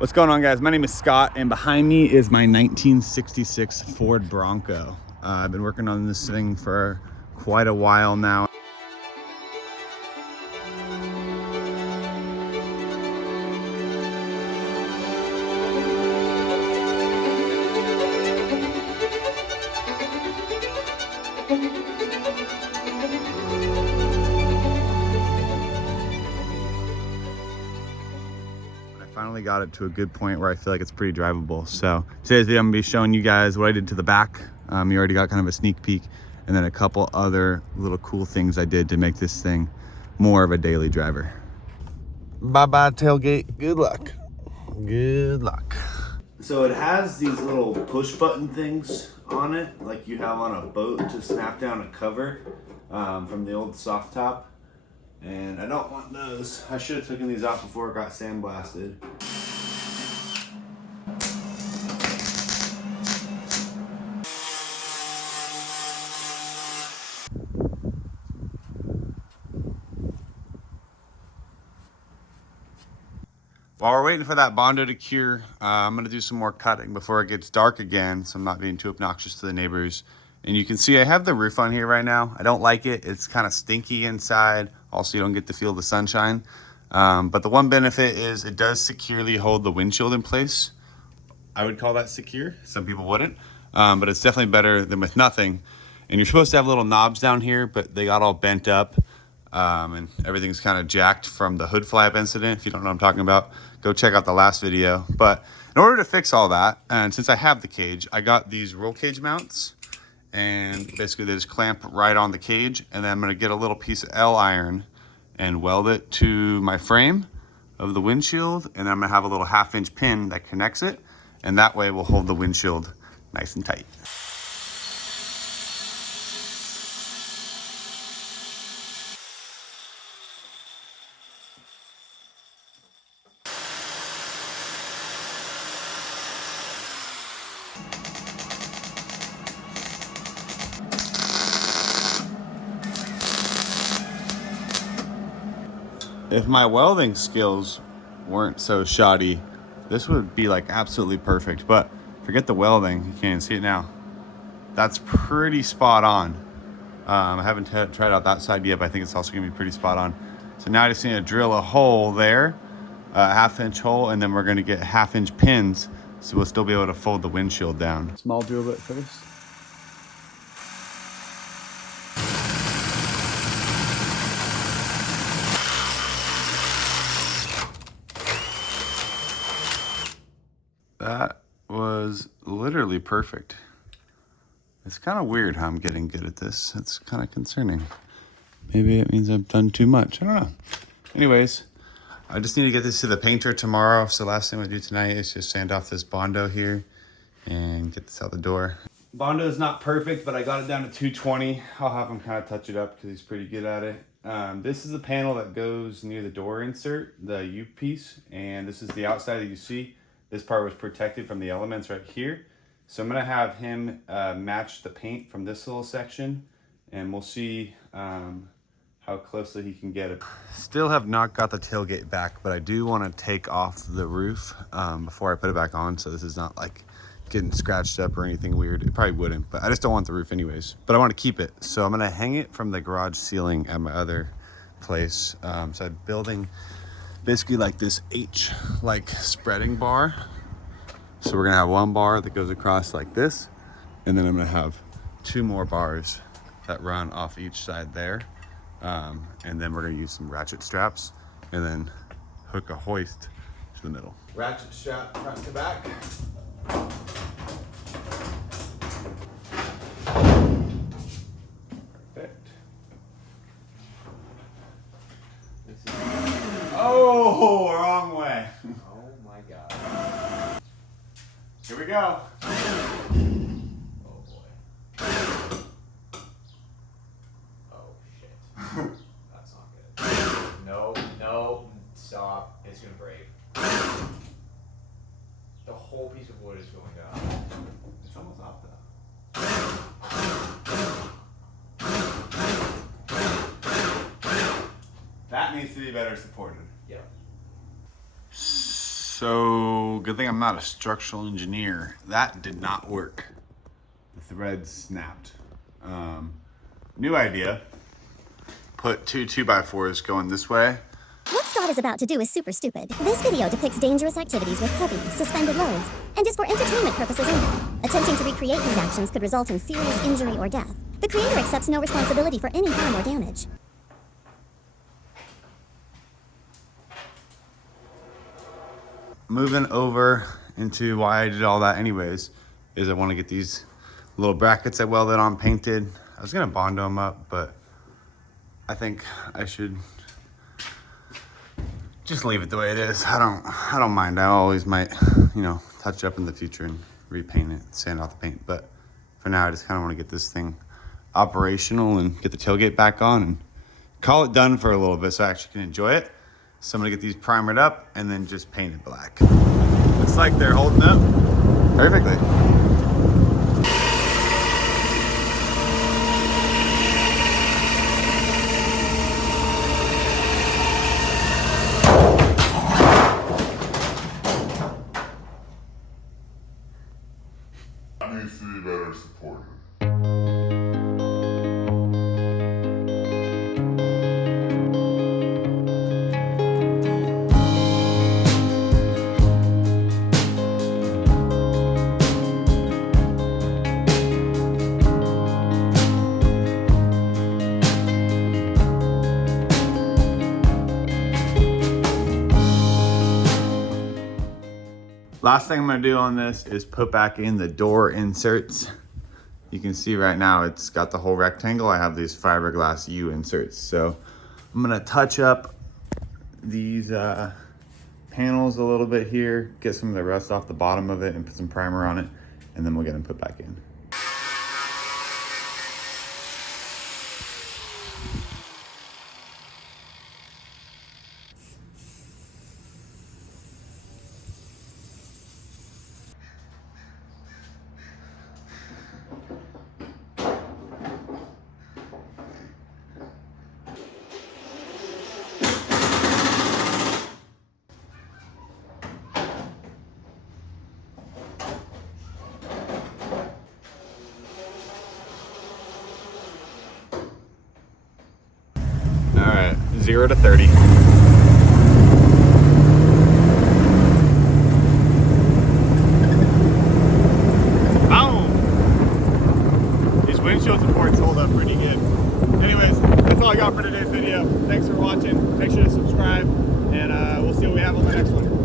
What's going on, guys? My name is Scott, and behind me is my 1966 Ford Bronco. I've been working on this thing for quite a while now. Finally got it to a good point where I feel like it's pretty drivable. So today's video, I'm gonna be showing you guys what I did to the back. You already got kind of a sneak peek, and then a couple other little cool things I did to make this thing more of a daily driver. Bye-bye tailgate, good luck. Good luck. So it has these little push button things on it, like you have on a boat to snap down a cover from the old soft top. And I don't want those. I should have taken these out before it got sandblasted. While we're waiting for that bondo to cure, I'm gonna do some more cutting before it gets dark again, so I'm not being too obnoxious to the neighbors. And you can see I have the roof on here right now. I don't like it. It's kind of stinky inside. Also, you don't get to feel the sunshine. But the one benefit is it does securely hold the windshield in place. I would call that secure. Some people wouldn't. But it's definitely better than with nothing. And you're supposed to have little knobs down here, but they got all bent up. And everything's kind of jacked from the hood flap incident. If you don't know what I'm talking about, go check out the last video. But in order to fix all that, and since I have the cage, I got these roll cage mounts. And basically they just clamp right on the cage, and then I'm gonna get a little piece of L iron and weld it to my frame of the windshield, and then I'm gonna have a little 1/2-inch pin that connects it, and that way we'll hold the windshield nice and tight. If my welding skills weren't so shoddy, this would be like absolutely perfect, but forget the welding, you can't even see it now. That's pretty spot on. I haven't tried out that side yet, but I think it's also gonna be pretty spot on. So now I just need to drill a hole there, a 1/2-inch hole, and then we're gonna get 1/2-inch pins, so we'll still be able to fold the windshield down. Small drill bit first. That was literally perfect. It's kind of weird how I'm getting good at this. It's kind of concerning. Maybe it means I've done too much. I don't know. Anyways, I just need to get this to the painter tomorrow. So last thing I do tonight is just sand off this bondo here and get this out the door. Bondo is not perfect, but I got it down to 220. I'll have him kind of touch it up because he's pretty good at it. This is the panel that goes near the door insert, the U piece, and this is the outside that you see. This part was protected from the elements right here. So I'm gonna have him match the paint from this little section, and we'll see how closely he can get it. Still have not got the tailgate back, but I do wanna take off the roof before I put it back on, so this is not like getting scratched up or anything weird. It probably wouldn't, but I just don't want the roof anyways. But I wanna keep it. So I'm gonna hang it from the garage ceiling at my other place. So I'm building basically like this H like spreading bar. So we're gonna have one bar that goes across like this, and then I'm gonna have 2 more bars that run off each side there, and then we're gonna use some ratchet straps and then hook a hoist to the middle. Ratchet strap front to back. Perfect. Oh, wrong way. Oh my god. Here we go. Oh boy. Oh shit. That's not good. No, no, stop. It's gonna break. The whole piece of wood is going down. It's almost off though. That needs to be better supported. Yeah. So, good thing I'm not a structural engineer. That did not work. The thread snapped. New idea. Put two 2x4s going this way. What Scott is about to do is super stupid. This video depicts dangerous activities with heavy, suspended loads, and is for entertainment purposes only. Attempting to recreate these actions could result in serious injury or death. The creator accepts no responsibility for any harm or damage. Moving over into why I did all that anyways, is I want to get these little brackets I welded on painted. I was gonna bondo them up, but I think I should just leave it the way it is. I don't mind. I always might, you know, touch up in the future and repaint it, sand off the paint. But for now, I just kind of want to get this thing operational and get the tailgate back on and call it done for a little bit so I actually can enjoy it. So I'm gonna get these primered up and then just paint it black. Looks like they're holding up perfectly. Needs to be better supported. Last thing I'm gonna do on this is put back in the door inserts. You can see right now it's got the whole rectangle. I have these fiberglass U inserts. So I'm gonna touch up these panels a little bit here, get some of the rust off the bottom of it and put some primer on it, and then we'll get them put back in. All right, 0 to 30. Boom! These windshield supports hold up pretty good. Anyways, that's all I got for today's video. Thanks for watching. Make sure to subscribe, and we'll see what we have on the next one.